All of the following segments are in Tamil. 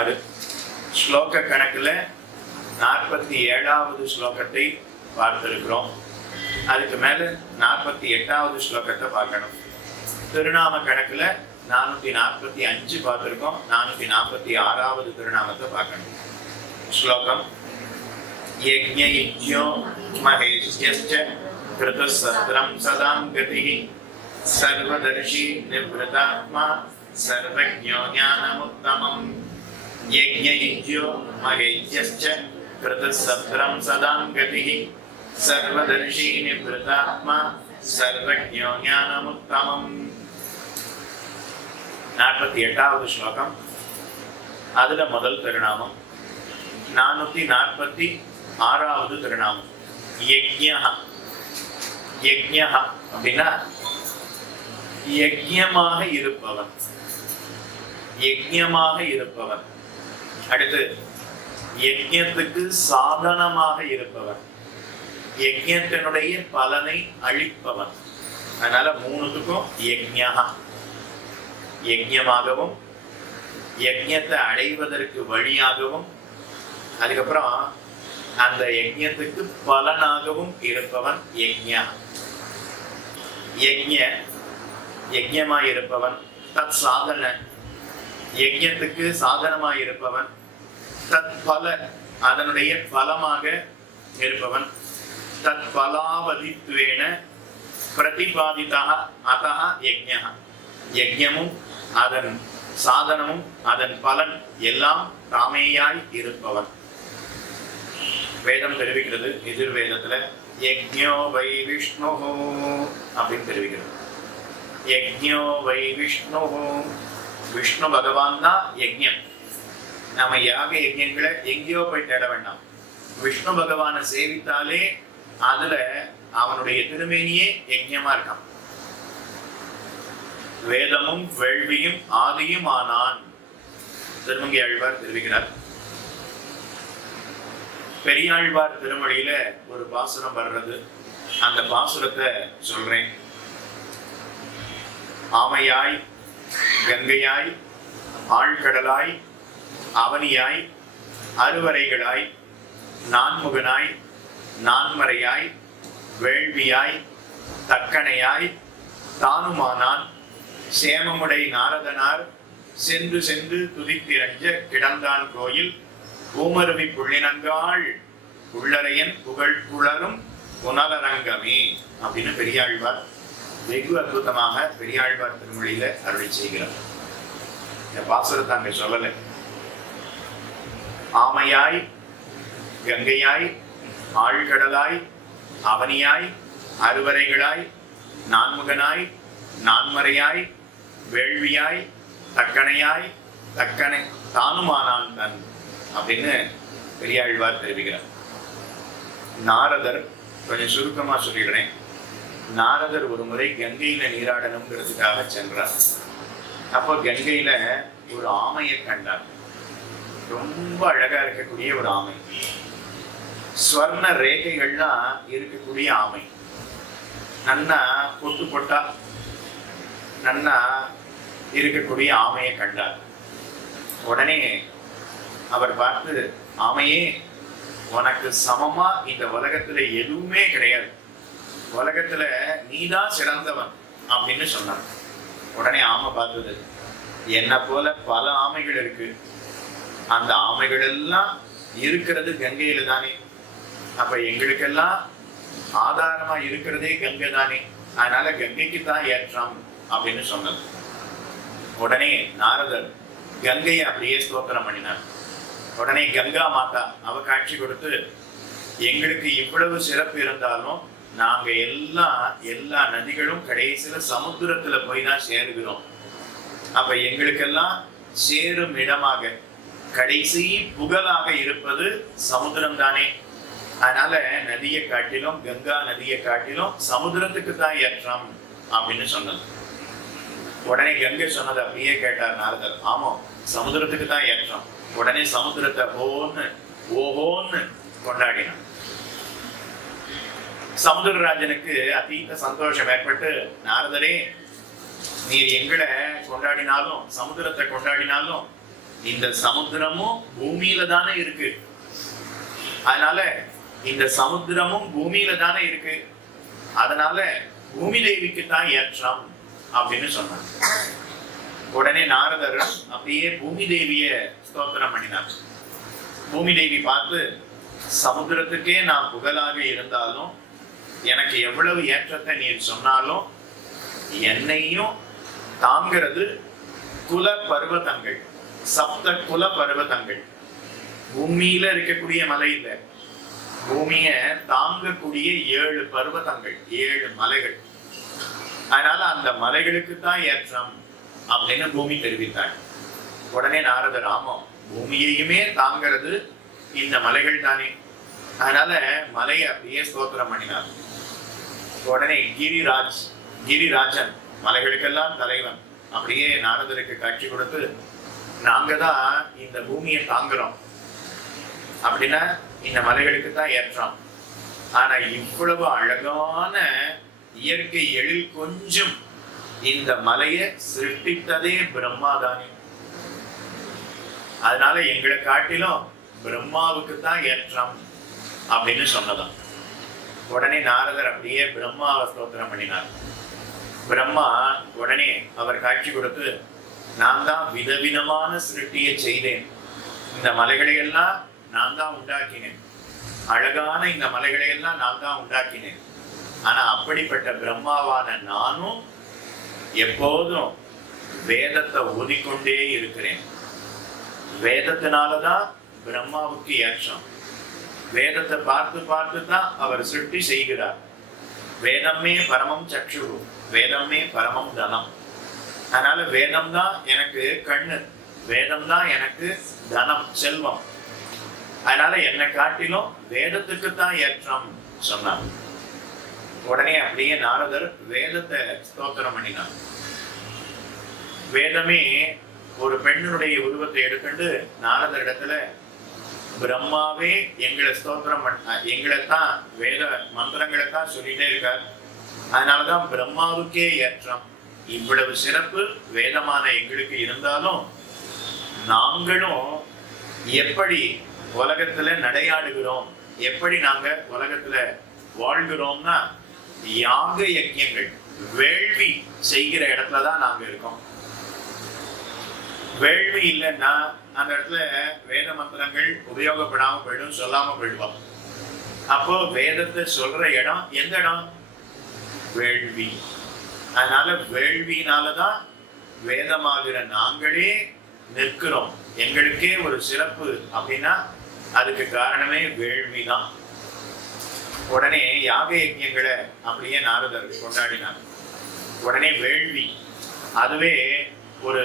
6 ஸ்லோக கணக்கில் 47வது ஸ்லோகத்தை பார்த்திருக்கிறோம். அதுக்கு மேல 48வது ஸ்லோகத்தை பார்க்கணும். திருநாம கணக்குல 445 பார்த்திருக்கோம். 446வது திருநாமத்தை பார்க்கணும். ஸ்லோகம் யஜ்ஞயஜ்ஞோ மகேஷ்யஸ்ச கிருதசத்ரம் சதாம் கதிஹி சர்வதர்ஷி நிவ்ருதாத்மா சர்வஜ்ஞோ ஞானமுத்தமம். யஜ்ஞயஜ்ஞோ மகேஷ்யஸ்ச கிருதசத்ரம் சதாம் கதிஹி சர்வதர்ஷி நிவ்ருதாத்மா சர்வஜ்ஞோ ஞானமுத்தமம். 48வது ஸ்லோகம். அதுல முதல் திருநாமம் 446வது திருநாமம் யஜ்ஞஹ. யஜ்ஞஹ அப்படின்னா யஜ்ஞமாக இருப்பவன், யஜ்ஞமாக இருப்பவன். அடுத்து யஜ்ஞத்துக்கு சாதனமாக இருப்பவன், யஜ்ஞத்தினுடைய பலனை அளிப்பவன். அதனால 3த்துக்கும் யஜ்ஞஹ, யஜ்ஞமாகவும் யஜ்ஞத்தை அடைவதற்கு வழியாகவும் அதுக்கப்புறம் அந்த யஜ்ஞத்துக்கு பலனாகவும் இருப்பவன் யஜ்ஞ. யஜ்ஞ யஜ்ஞமாய் இருப்பவன். தத் சாதன யஜ்ஞத்துக்கு சாதனமாய் இருப்பவன். தத் பல அதனுடைய பலமாக இருப்பவன். தத் பலாவதித்வேன பிரதிபாதிதா அதஹ யஜ்ஞஹ. யஜ்ஞமும் அதன் சாதனமும் அதன் பலன் எல்லாம் தாமேயாய் இருப்பவன். வேதம் தெரிவிக்கிறது, எதிர்வேதத்துல யஜ்ஞோ வை விஷ்ணு அப்படின்னு தெரிவிக்கிறது. யஜ்ஞோ வை விஷ்ணு, விஷ்ணு பகவான் தான் யஜ்ஞம். நாம யாக யஜ்ஞங்களை எங்கேயோ போய் தேட வேண்டாம். விஷ்ணு பகவானை சேவித்தாலே அதுல அவனுடைய திருமேனியே யஜ்ஞமா இருக்கான். வேதமும் வேள்வியும் ஆதியும் ஆனான் திருமங்கை ஆழ்வார் தெரிவிக்கிறார். பெரியாழ்வார் திருமொழியில ஒரு பாசுரம் வர்றது, அந்த பாசுரத்தை சொல்றேன். ஆமையாய் கங்கையாய் ஆழ்கடலாய் அவனியாய் அருவரைகளாய் நான்முகனாய் நான்மறையாய் வேள்வியாய் தக்கணையாய் தானுமானான் சேமமுடை நாரதனார் சென்று சென்று துதித்திரஞ்ச கிடந்தான் கோயில் பூமருவி புள்ளினங்காள் உள்ளரையன் புகழ் புலரும் புனலரங்கமே அப்படின்னு பெரியாழ்வார் வெகு அற்புதமாக பெரியாழ்வார் திருமொழியில அருளி செய்கிறார். இந்த பாசுரத்தை அங்க சொல்லலை. ஆமையாய் கங்கையாய் ஆழ்கடலாய் அவனியாய் அருவரைகளாய் நான்முகனாய் நான்மறையாய் வேள்வியாய் தக்கணையாய் தக்கணை தானுமானான் தன் அப்படின்னு பெரியாழ்வார் தெரிவிக்கிறார். நாரதர், கொஞ்சம் சுருக்கமா சொல்லிடுறேன். நாரதர் ஒரு முறை கங்கையில நீராடணுங்கிறதுக்காக சென்றார். அப்போ கங்கையில ஒரு ஆமையை கண்டார். ரொம்ப அழகா இருக்கக்கூடிய ஒரு ஆமை, ஸ்வர்ண ரேகைகள்லாம் இருக்கக்கூடிய ஆமை. நன்னா பொட்டு பொட்டா நன்னா இருக்கக்கூடிய ஆமையை கண்டார். உடனே அவர் பார்த்து, ஆமையே, உனக்கு சமமா இந்த உலகத்துல எதுவுமே கிடையாது, உலகத்துல நீதான் சிறந்தவன் அப்படின்னு சொன்னார். உடனே ஆமை பார்த்தது, என்ன போல பல ஆமைகள் இருக்கு, அந்த ஆமைகள் எல்லாம் இருக்கிறது கங்கையில தானே, அப்ப எங்களுக்கெல்லாம் ஆதாரமா இருக்கிறதே கங்கை தானே, அதனால கங்கைக்கு தான் ஏற்றம் அப்படின்னு சொன்னது. உடனே நாரதர் கங்கையை அப்படியே ஸ்தோத்திரம் பண்ணினார். உடனே கங்கா மாதா அவ காட்சி கொடுத்து, எங்களுக்கு இவ்வளவு சிறப்பு இருந்தாலும் நாங்க எல்லா நதிகளும் கடைசியில சமுத்திரத்துல போய் தான் சேருகிறோம். அப்ப எங்களுக்கெல்லாம் சேரும் இடமாக கடைசி புகழாக இருப்பது சமுத்திரம் தானே, அதனால நதியை காட்டிலும் கங்கா நதியை காட்டிலும் சமுத்திரத்துக்கு தான் ஏற்றம் அப்படின்னு சொன்னது. உடனே கங்கை சொன்னது அப்படியே கேட்டார் நாரதர், ஆமா சமுத்திரத்துக்கு தான் ஏற்றம். உடனே சமுத்திரத்தை ஓஹோன்னு கொண்டாடினான். சமுத்திரராஜனுக்கு அதீத சந்தோஷம் ஏற்பட்டு, நாரதரே, நீர் எங்களை கொண்டாடினாலும் சமுத்திரத்தை கொண்டாடினாலும் இந்த சமுத்திரமும் பூமியில தானே இருக்கு. அதனால இந்த சமுத்திரமும் பூமியில தானே இருக்கு, அதனால பூமி தேவிக்கு தான் ஏற்றம் அப்படின்னு சொன்னாங்க. உடனே நாரதர் அப்படியே பூமி தேவிய ஸ்தோத்திரம் பண்ணினார். பூமி தேவி பார்த்து, சமுத்திரத்துக்கே நான் புகழாக இருந்தாலும் எனக்கு எவ்வளவு ஏற்றத்தை நீர் சொன்னாலும் என்னையும் தாங்கிறது குல பர்வதங்கள், சப்த குல பர்வதங்கள். பூமியில இருக்கக்கூடிய மலை இல்லை, பூமிய தாங்கக்கூடிய 7 பர்வதங்கள், 7 மலைகள். அதனால அந்த மலைகளுக்கு தான் ஏற்றம் அப்படின்னு பூமி தெரிவித்தாள். உடனே நாரதர், ஆமாம், பூமியையுமே தாங்கிறது இந்த மலைகள் தானே, அதனால மலையை அப்படியே ஸ்தோத்திரம் பண்ணினார். உடனே கிரிராஜன், மலைகளுக்கெல்லாம் தலைவன், அப்படியே நாரதருக்கு காட்சி கொடுத்து, நாங்க தான் இந்த பூமியை தாங்குறோம் அப்படின்னா இந்த மலைகளுக்கு தான் ஏற்றம். ஆனா இவ்வளவு அழகான இயற்கை எழில் கொஞ்சம் இந்த மலையை சிருஷ்டித்ததே பிரம்மாதானே, அதனால எங்களை காட்டிலும் பிரம்மாவுக்கு தான் ஏற்றம் அப்படின்னு சொன்னதான். உடனே நாரதர் அப்படியே பிரம்மாவை ஸ்தோத்திரம் பண்ணினார். பிரம்மா உடனே அவர் காட்சி கொடுத்து, நான் தான் விதவிதமான சிருஷ்டியை செய்தேன், இந்த மலைகளை எல்லாம் நான் தான் உண்டாக்கினேன், அழகான இந்த மலைகளை எல்லாம் நான் தான் உண்டாக்கினேன். ஆனா அப்படிப்பட்ட பிரம்மாவான நானும் எப்போதும் வேதத்தை ஓதிக்கொண்டே இருக்கிறேன். வேதத்தினாலதான் பிரம்மாவுக்கு ஏற்றம். வேதத்தை பார்த்து பார்த்து தான் அவர் சிருஷ்டி செய்கிறார். வேதமே பரமம் சக்ஷு, வேதமே பரமம் தனம். அதனால வேதம் தான் எனக்கு கண்ணு, வேதம் தான் எனக்கு தனம், செல்வம். அதனால என்னை காட்டிலும் வேதத்துக்கு தான் ஏற்றம் சொன்னார். உடனே அப்படியே நாரதர் வேதத்தை ஸ்தோத்திரம் பண்ணினார். வேதமே ஒரு பெண்ணுடைய உருவத்தை எடுத்துட்டு நாரதர் இடத்துல, பிரம்மாவே எங்களை ஸ்தோத்திரம் எங்களைத்தான் வேத மந்திரங்களை தான் சொல்லிட்டே இருக்கார், அதனாலதான் பிரம்மாவுக்கே ஏற்றம். இவ்வளவு சிறப்பு வேதமான எங்களுக்கு இருந்தாலும் நாங்களும் எப்படி உலகத்துல நடையாடுகிறோம், எப்படி நாங்க உலகத்துல வாழ்கிறோம்னா யாக யஜ்யங்கள், வேள்வி செய்கிற இடத்துலதான் நாங்க இருக்கோம். வேள்வி இல்லைன்னா அந்த இடத்துல வேத மந்திரங்கள் உபயோகப்படாம போயிடும், சொல்லாம போயிடுவோம். அப்போ வேதத்தை சொல்ற இடம் எந்த இடம்? வேள்வி. அதனால வேள்வினாலதான் வேதமாகிற நாங்களே நிற்கிறோம். எங்களுக்கே ஒரு சிறப்பு அப்படின்னா அதுக்கு காரணமே வேள்விதான். உடனே யாக யஜ்யங்களை அப்படியே நாரதர் கொண்டாடினார். உடனே வேள்வி அதுவே ஒரு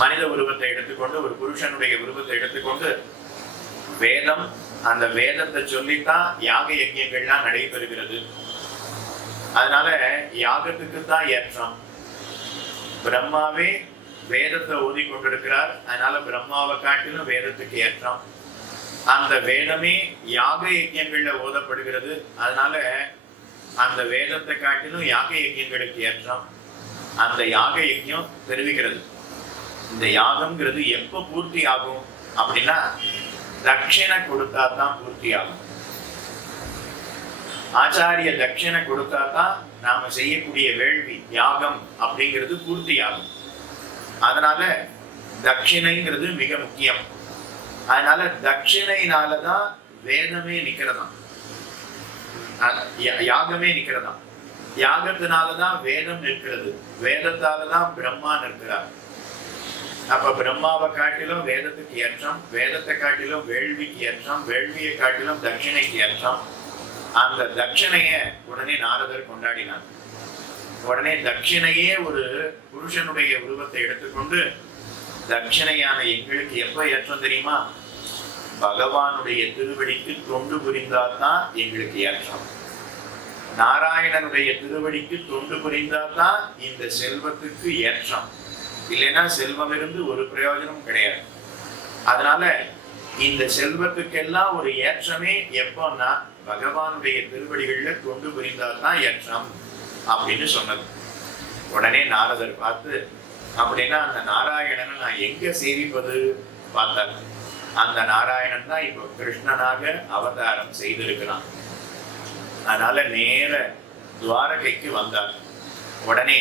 மனித உருவத்தை எடுத்துக்கொண்டு, ஒரு புருஷனுடைய உருவத்தை எடுத்துக்கொண்டு வேதம், அந்த வேதத்தை சொல்லித்தான் யாக யஜ்யங்கள்லாம் நடைபெறுகிறது. அதனால யாகத்துக்கு தான் ஏற்றம். பிரம்மாவே வேதத்தை ஓதி கொண்டிருக்கிறார், அதனால பிரம்மாவை காட்டிலும் வேதத்துக்கு ஏற்றம். அந்த வேதமே யாக யஜ்யங்கள்ல ஓதப்படுகிறது, அதனால அந்த வேதத்தை காட்டிலும் யாக யஜ்யங்களுக்கு ஏற்றம். அந்த யாக யஜ்யம் தெரிவிக்கிறது. இந்த யாகம்ங்கிறது எப்ப பூர்த்தி ஆகும் அப்படின்னா தட்சிணை கொடுத்தா தான் பூர்த்தி ஆகும். ஆச்சாரிய தட்சிணை கொடுத்தா தான் நாம செய்யக்கூடிய வேள்வி யாகம் அப்படிங்கிறது பூர்த்தி ஆகும். அதனால தட்சிணைங்கிறது மிக முக்கியம். அதனால தட்சிணையினாலதான் வேதமே நிக்கிறதாம், யாகமே நிக்கிறதாம். யாகத்தினாலதான் வேதம் நிற்கிறது, வேதத்தாலதான் பிரம்மா நிற்கிறார். அப்ப பிரம்மாவை காட்டிலும் வேதத்துக்கு ஏற்றம், வேதத்தை காட்டிலும் வேள்விக்கு ஏற்றம், வேள்வியை காட்டிலும் தட்சிணைக்கு ஏற்றம். அந்த தட்சிணைய உடனே நாரதர் கொண்டாடினார். உடனே தட்சிணையே ஒரு புருஷனுடைய உருவத்தை எடுத்துக்கொண்டு, தட்சிணையான எங்களுக்கு எப்ப ஏற்றம் தெரியுமா? பகவானுடைய திருவடிக்கு தொண்டு புரிந்தால்தான் எங்களுக்கு ஏற்றம். நாராயணனுடைய திருவடிக்கு தொண்டு புரிந்தால்தான் இந்த செல்வத்துக்கு ஏற்றம். இல்லைன்னா செல்வம் இருந்து ஒரு பிரயோஜனம் கிடையாது. அதனால இந்த செல்வத்துக்கெல்லாம் ஒரு ஏற்றமே எப்போன்னா பகவானுடைய திருவடிகள்ல தொண்டு புரிந்தால்தான் ஏற்றம் அப்படின்னு சொன்னது. உடனே நாரதர் பார்த்து, அப்படின்னா அந்த நாராயணனை நான் எங்க சேவிப்பது பார்த்தார். அந்த நாராயணன் தான் இப்போ கிருஷ்ணனாக அவதாரம் செய்திருக்கிறான். அதனால நேர துவாரகைக்கு வந்தார். உடனே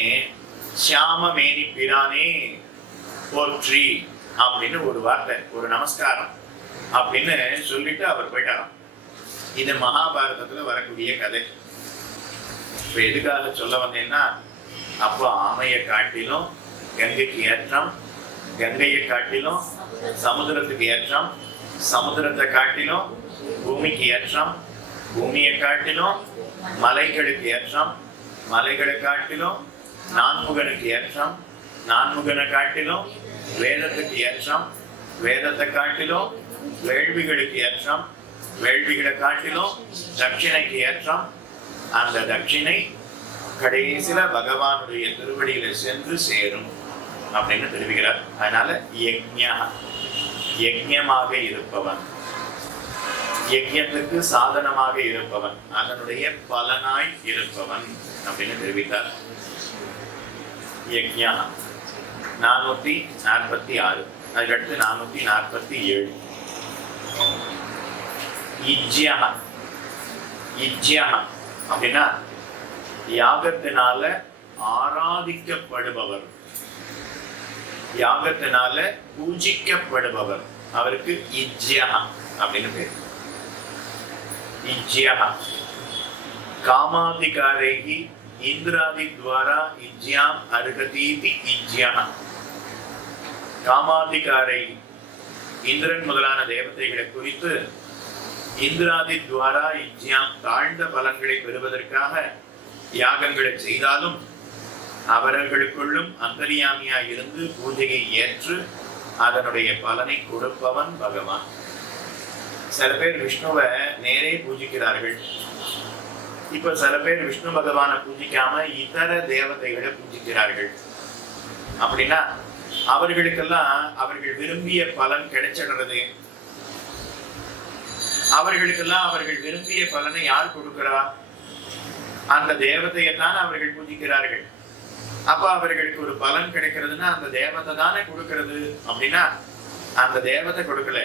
சியாம மேனி பிரானே போற்றி அப்படின்னு ஒரு வார்த்தை, ஒரு நமஸ்காரம் அப்படின்னு சொல்லிட்டு அவர் போயிட்டாராம். இது மகாபாரதத்துல வரக்கூடிய கதை. இப்ப எதுக்காக சொல்ல வந்தேன்னா, அப்போ ஆமையை காட்டிலும் கங்கைக்கு ஏற்றம், கங்கையை காட்டிலும் சமுதிரத்துக்கு ஏற்றம், சமுதிரத்தை காட்டிலும் பூமிக்கு ஏற்றம், பூமியை காட்டிலும் மலைகளுக்கு ஏற்றம், மலைகளை காட்டிலும் நான்முகனுக்கு ஏற்றம், நான்முகனை காட்டிலும் வேதத்துக்கு ஏற்றம், வேதத்தை காட்டிலும் வேள்விகளுக்கு ஏற்றம், வேள்விகளை காட்டிலும் தட்சிணைக்கு ஏற்றம், அந்த தட்சிணை கடைசியில பகவானுடைய திருவடியில சென்று சேரும் அப்படின்னு தெரிவிக்கிறார். அதனால யஜ்ஞமாக இருப்பவன், யஜ்ஞத்துக்கு சாதனமாக இருப்பவன், அதனுடைய பலனாய் இருப்பவன் அப்படின்னு தெரிவித்தார். யஜ்ஞா 446, அதுக்கடுத்து 447. இஜ்யா அப்படின்னா யாகத்தினால ஆராதிக்கப்படுபவர், யாகத்தினால பூஜிக்கப்படுபவர், அவருக்கு இஜ்யா அப்படின்னு பேர். இஜ்யா காமாதிகாரைகி இந்திராதி துவாரா இஜ்யாம் அருகதீதி இஜ்யா. காமாதிகாரை இந்திரன் முதலான தேவதைகளை குறித்து இந்திராதி துவாரா இஜ்யாம் தாழ்ந்த பலன்களை பெறுவதற்காக யாகங்களை செய்தாலும் அவர்களுக்குள்ளும் அந்தரியாமியாய் இருந்து பூஜையை ஏற்று அதனுடைய பலனை கொடுப்பவன் பகவான். சில பேர் விஷ்ணுவை நேரே பூஜிக்கிறார்கள். இப்ப சில பேர் விஷ்ணு பகவானை பூஜிக்காம இதர தேவதைகளை பூஜிக்கிறார்கள். அப்படின்னா அவர்களுக்கெல்லாம் அவர்கள் விரும்பிய பலன் கிடைச்சிடுறது. அவர்களுக்கெல்லாம் அவர்கள் விரும்பிய பலனை யார் கொடுக்கிறா? அந்த தேவதையைத்தான் அவர்கள் பூஜிக்கிறார்கள். அப்ப அவர்களுக்கு ஒரு பலன் கிடைக்கிறதுன்னா அந்த தேவதை தானே கொடுக்கிறது. அப்படின்னா அந்த தேவதை கொடுக்கல,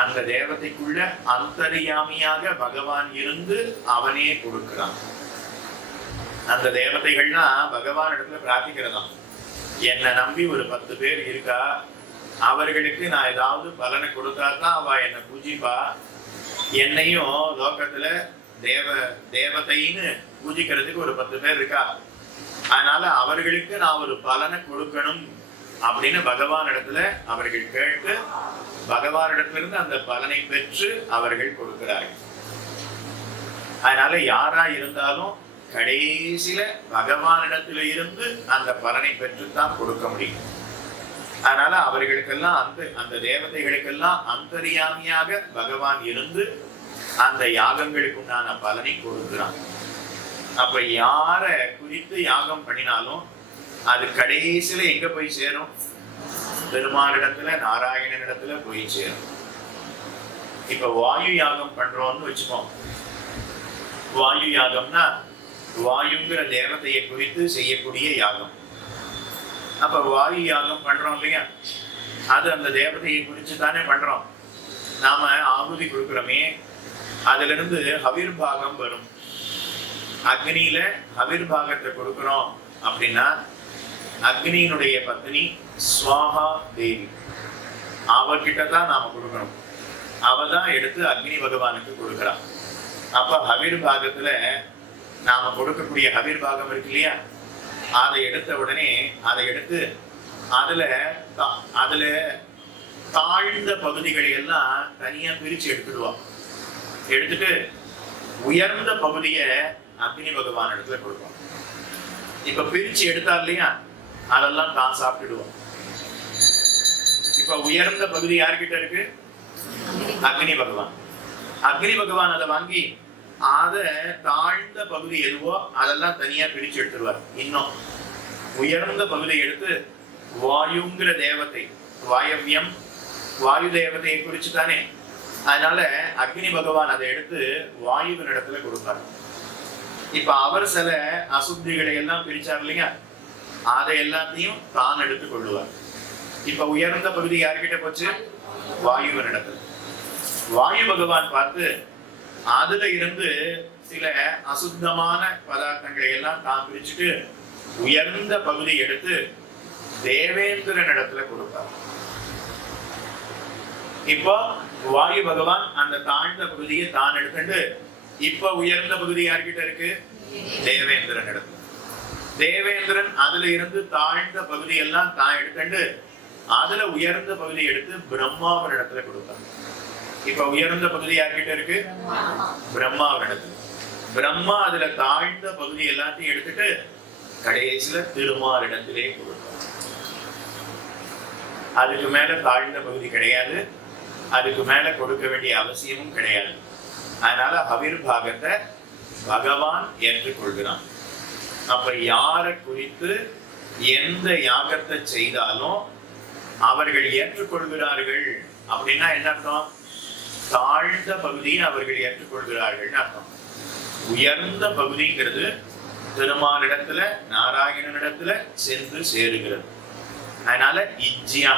அந்த தேவதைக்குள்ள அந்தரியாமியாக பகவான் இருந்து அவனே கொடுக்கிறான். அந்த தேவதைகள்லாம் பகவான் இடத்துல பிரார்த்திக்கிறதாம், என்னை நம்பி ஒரு 10 பேர் இருக்கா, அவர்களுக்கு நான் ஏதாவது பலனை கொடுத்தா தான் அவ என்னை பூஜிப்பா. என்னையும் லோகத்துல தேவதைன்னு பூஜிக்கிறதுக்கு ஒரு 10 பேர் இருக்கா, அதனால அவர்களுக்கு நான் ஒரு பலனை கொடுக்கணும் அப்படின்னு பகவான் இடத்துல அவர்கள் கேட்டு பகவானிடத்திலிருந்து அந்த பலனை பெற்று அவர்கள் கொடுக்கிறார்கள். அதனால யாரா இருந்தாலும் கடைசியில பகவானிடத்துல இருந்து அந்த பலனை பெற்றுத்தான் கொடுக்க முடியும். அதனால அவர்களுக்கெல்லாம் அந்த தேவதைகளுக்கெல்லாம் அந்தரியாமியாக பகவான் இருந்து அந்த யாகங்களுக்கு உண்டான பலனை கொடுக்கிறான். அப்ப யார குறித்து யாகம் பண்ணினாலும் அது கடைசியில எங்க போய் சேரும்? பெருமாளிடத்துல, நாராயணனிடத்துல போய் சேரும். இப்ப வாயு யாகம் பண்றோம்னு வச்சுப்போம். வாயு யாகம்னா வாயுங்கிற தேவதையை குறித்து செய்யக்கூடிய யாகம். அப்ப வாயு யாகம் பண்றோம் இல்லையா, அது அந்த தேவதையை குறித்து தானே பண்றோம். நாம ஆகுதி கொடுக்கிறோமே, அதுல இருந்து ஹவிர்பாகம் வரும். அக்னியில ஹவிர்பாகத்தை கொடுக்கிறோம் அப்படின்னா அக்னியினுடைய பத்னி ஸ்வாஹா தேவி, அவர்கிட்ட தான் நாம கொடுக்கணும். அவ தான் எடுத்து அக்னி பகவானுக்கு கொடுக்கிறான். அப்ப ஹவிர்பாகத்துல நாம கொடுக்கக்கூடிய ஹவிர்பாகம் இருக்கு இல்லையா, அதை எடுத்த உடனே அதை எடுத்து அதுல தாழ்ந்த பகுதிகளை எல்லாம் தனியா பிரிச்சு எடுத்துடுவோம். எடுத்துட்டு உயர்ந்த பகுதிய அக்னி பகவான் இடத்துல கொடுப்போம். இப்ப பிரிச்சு எடுத்தா இல்லையா, அதெல்லாம் தான் சாப்பிட்டுடுவோம். இப்ப உயர்ந்த பகுதி யார்கிட்ட இருக்கு? அக்னி பகவான். அக்னி பகவான் அதை வாங்கி அத தாழ்ந்த பகுதி எதுவோ அதெல்லாம் தனியா பிரிச்சு எடுத்துருவார். இன்னும் உயர்ந்த பகுதியை எடுத்து வாயுங்கிற தேவதை, வாயவியம் வாயு தேவதையை குறிச்சு தானே, அதனால அக்னி பகவான் அதை எடுத்து வாயுவின் இடத்துல கொடுப்பார். இப்ப அவர் சில அசுத்திகளை எல்லாம் பிரிச்சார் இல்லையா, அதை எல்லாத்தையும் தான் எடுத்துக் கொள்ளுவார். இப்ப உயர்ந்த பகுதி யார்கிட்ட போச்சு? வாயுவின் இடத்துல. வாயு பகவான் பார்த்து அதுல இருந்து சில அசுத்தமான பதார்த்தங்களை எல்லாம் தான் பிரிச்சுட்டு உயர்ந்த பகுதி எடுத்து தேவேந்திரன் இடத்துல கொடுப்பார். இப்போ வாயு பகவான் அந்த தாழ்ந்த பகுதியை தான் எடுத்துட்டு இப்ப உயர்ந்த பகுதி யார்கிட்ட இருக்கு? தேவேந்திரன் இடத்துல. தேவேந்திரன் அதுல இருந்து தாழ்ந்த பகுதி எல்லாம் தான் எடுத்துட்டு அதுல உயர்ந்த பகுதி எடுத்து பிரம்மாவின் இடத்துல கொடுத்தாங்க. இப்ப உயர்ந்த பகுதி யார்கிட்ட இருக்கு? பிரம்மாவின் இடத்துல. பிரம்மா அதுல தாழ்ந்த பகுதி எல்லாத்தையும் எடுத்துட்டு கடைசியில திருமால் இடத்திலே கொடுத்தாங்க. அதுக்கு மேல தாழ்ந்த பகுதி கிடையாது, அதுக்கு மேல கொடுக்க வேண்டிய அவசியமும் கிடையாது. அதனால அவிர்வாகத்தை பகவான் ஏற்றுக்கொள்கிறான். அப்ப யாரை குறித்து எந்த யாகத்தை செய்தாலும் அவர்கள் ஏற்றுக்கொள்கிறார்கள் அப்படின்னா என்ன அர்த்தம்? தாழ்ந்த பகுதியை அவர்கள் ஏற்றுக்கொள்கிறார்கள் அர்த்தம். உயர்ந்த பகுதிங்கிறது திருமாலிடத்துல நாராயணனிடத்துல சென்று சேருகிறது. அதனால இஜ்யா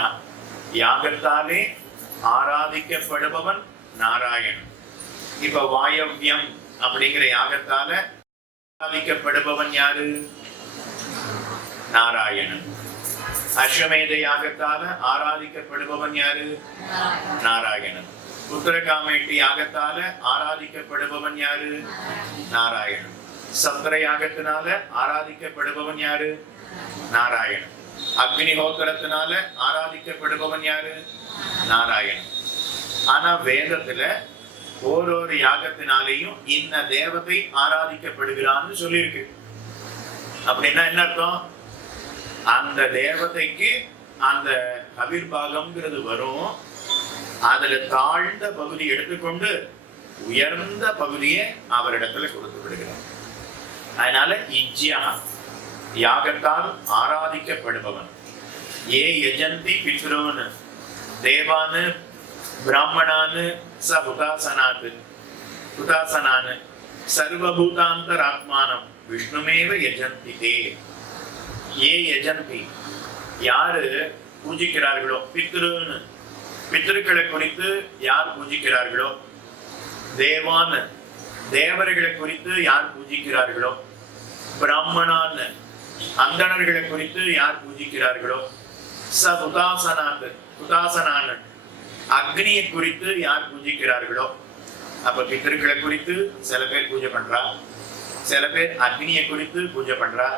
யாகத்தாலே ஆராதிக்கப்படுபவன் நாராயணன். இப்ப வாயவ்யம் அப்படிங்கிற யாகத்தால ஆராதிக்கப்படுபவன் யாரு? நாராயணன். அஸ்வமேத யாகத்தால ஆராதிக்கப்படுபவன் யாரு? நாராயணன். உத்தரகாமேட்டி யாகத்தால ஆராதிக்கப்படுபவன் யாரு? நாராயணன். சந்திர யாகத்தினால ஆராதிக்கப்படுபவன் யாரு? நாராயணன். அக்னிஹோத்திரத்தினால ஆராதிக்கப்படுபவன் யாரு? நாராயணன். ஆனா வேதத்துல ஓரொரு யாகத்தினாலேயும் இன்ன தேவதை ஆராதிக்கப்படுகிறான்னு சொல்லியிருக்கு. அப்படின்னா என்ன அர்த்தம்? அந்த தேவதைக்கு அந்த அவிர்வாகம்ங்கிறது வரும். அதுல தாழ்ந்த பகுதி எடுத்துக்கொண்டு உயர்ந்த பகுதியை அவரிடத்துல கொடுத்து விடுகிறார். அதனால இஜ்யா யாகத்தால் ஆராதிக்கப்படுபவன். ஏ யஜந்தி பித்ருன்னு தேவானு பிராமணானு ச ஹுதாசனாத்து ஹுதாசனானு சர்வபூதாந்தராத்மானம் விஷ்ணுமேவ யஜந்தி தே. ஏ யஜந்தி யாரு பூஜிக்கிறார்களோ, பித்ருன்னு பித்ருக்களை குறித்து யார் பூஜிக்கிறார்களோ, தேவான் தேவர்களை குறித்து யார் பூஜிக்கிறார்களோ, பிராமணான் அந்தணர்களை குறித்து யார் பூஜிக்கிறார்களோ, ச ஹுதாசனாத் ஹுதாசனான் அக்னியை குறித்து யார் பூஜிக்கிறார்களோ. அப்ப பித்ருக்களை குறித்து சில பேர் பூஜை பண்றா, சில பேர் அக்னியை குறித்து பூஜை பண்றா,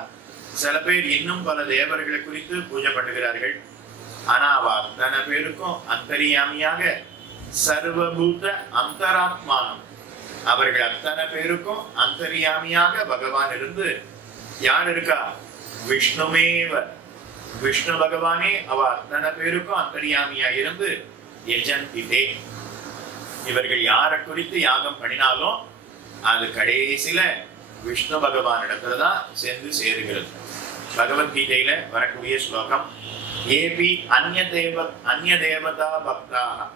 சில பேர் இன்னும் பல தேவர்களை குறித்து பூஜை பண்ணுகிறார்கள். ஆனா அவ அத்தனை பேருக்கும் அந்தரியாமியாக சர்வபூத அந்தராத்மானம், அவர்கள் அத்தனை பேருக்கும் அந்தரியாமியாக பகவான் இருந்து யார் இருக்கா? விஷ்ணுமேவ விஷ்ணு பகவானே அவ அத்தனை பேருக்கும் அந்தரியாமியா இருந்து யஜந்திதே. இவர்கள் யாரை குறித்து யாகம் பண்ணினாலும் அது கடைசியில விஷ்ணு பகவான் இடத்துலதான் சென்று சேருகிறது. பகவத்கீதையில வரக்கூடிய ஸ்லோகம், ஏபி அந்ய தேவதா பக்தாக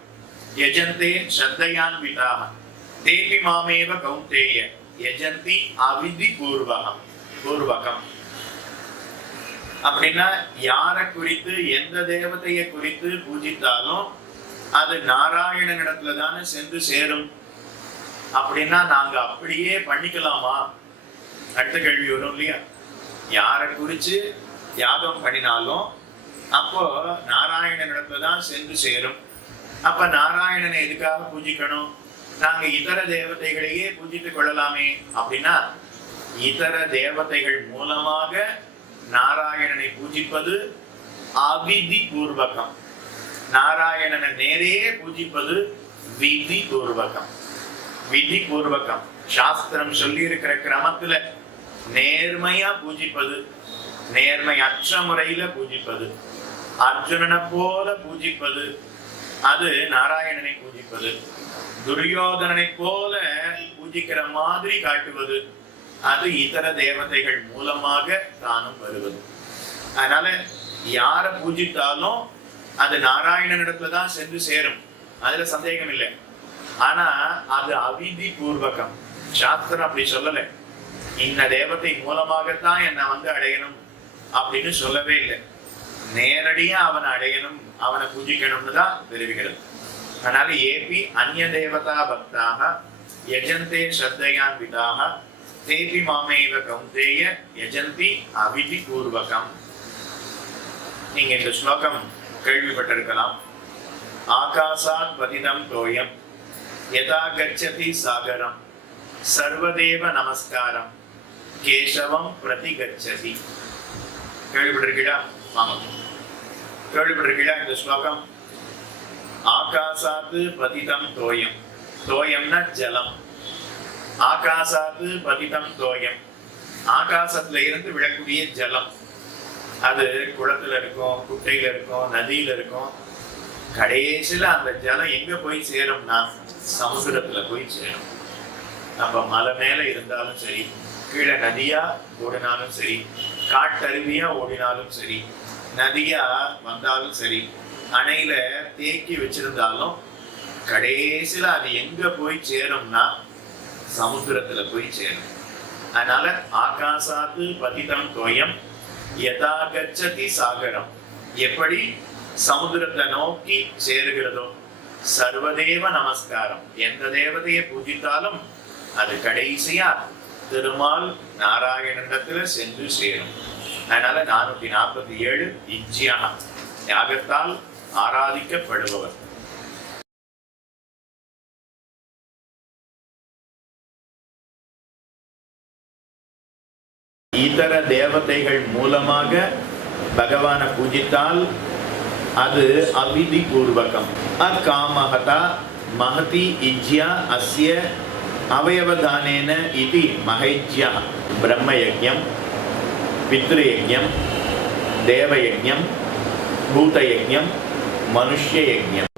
யஜந்தே ஸ்ரத்தையான்விதாக தேபி மாமேவ கௌந்தேய யஜந்தி அவிதி பூர்வகம். அப்படின்னா யாரை குறித்து எந்த தேவதையை குறித்து பூஜித்தாலும் அது நாராயணனிடத்துல தானே சென்று சேரும். அப்படின்னா நாங்க அப்படியே பண்ணிக்கலாமா? அடுத்த கேள்வி வரும் இல்லையா? யாரை குறிச்சு யாகம் பண்ணினாலும் அப்போ நாராயணனிடத்துல தான் சென்று சேரும். அப்ப நாராயணனை எதுக்காக பூஜிக்கணும்? நாங்க இதர தேவதைகளையே பூஜித்துக் கொள்ளலாமே. அப்படின்னா இதர தேவதைகள் மூலமாக நாராயணனை பூஜிப்பது அவிதி பூர்வகம், நாராயணனை நேரையே பூஜிப்பது விதி பூர்வகம். விதி பூர்வகம் சாஸ்திரம் சொல்லி இருக்கிற கிரமத்துல நேர்மையா பூஜிப்பது, நேர்மை அற்ற முறையில பூஜிப்பது, அர்ஜுனனை போல பூஜிப்பது அது நாராயணனை பூஜிப்பது. துரியோதனனை போல பூஜிக்கிற மாதிரி காட்டுவது அது இதர தேவதைகள் மூலமாக தானும் வருவது. அதனால யார பூஜித்தாலும் அது நாராயணனிடத்துலதான் சென்று சேரும், அதுல சந்தேகம் இல்லை. ஆனா அது அவிதி பூர்வகம். சாஸ்திரம் அப்படி சொல்லல, இந்த தேவத்தை மூலமாகத்தான் என்னை அடையணும் அப்படின்னு சொல்லவே இல்லை. நேரடியா அவனை அடையணும், அவனை பூஜிக்கணும்னு தான் தெரிவிக்கிறது. அதனால ஏபி அந்நிய தேவதா பக்தாக யஜந்தே ஸ்ரத்தையான்விதாக தேபி மாமேவ கௌந்தேய யஜந்தி அவிதி பூர்வகம். நீங்க இந்த ஸ்லோகம் கேள்விப்பட்டிருக்கலாம். ஆகாசாத் பதிதம் தோயம் யதா கச்சதி சாகரம் சர்வதேவ நமஸ்காரம் கேசவம் பிரதி கச்சதி. கேள்விப்பட்டிருக்கீடா? ஆமா, கேள்விப்பட்டிருக்கீடா இந்த ஸ்லோகம்? ஆகாசாத்து பதிதம் தோயம், தோயம்னா ஜலம். ஆகாசாத்து பதிதம் தோயம், ஆகாசத்துல இருந்து விழக்கூடிய ஜலம். அது குளத்துல இருக்கும், குட்டையில இருக்கும், நதியில இருக்கும். கடைசியில அந்த ஜலம் எங்க போய் சேரும்னா சமுதிரத்துல போய் சேரும். நம்ம மலை மேல இருந்தாலும் சரி, கீழே நதியா ஓடினாலும் சரி, காட்டருவியா ஓடினாலும் சரி, நதியா வந்தாலும் சரி, அணையில தேக்கி வச்சிருந்தாலும் கடைசியில அது எங்க போய் சேரும்னா சமுத்திரத்துல போய் சேரும். அதனால ஆகாசாத்து பதிதம் தோயம் யதா கச்சதி சாகரம், எப்படி சமுத்திரத்தை நோக்கி சேருகிறதோ சர்வதேவ நமஸ்காரம், எந்த தேவதையை பூஜித்தாலும் அது கடைசியா திருமால் நாராயணனிடத்துல சென்று சேரும். அதனால 447 இஜ்யா, யாகத்தால் ஆராதிக்கப்படுபவர். இதர தேவதைகள் மூலமாக பகவானை பூஜித்தால் அது அவிதி பூர்வகம். அகாமஹதா மஹதி இஜ்யா அஸ்ய அவயவதானேன இதி மஹைஜ்யா பிரம்மயஜ்ஞம், பித்ருயஜ்ஞம், தேவயஜ்ஞம், பூதயஜ்ஞம், மனுஷ்யயஜ்ஞம்.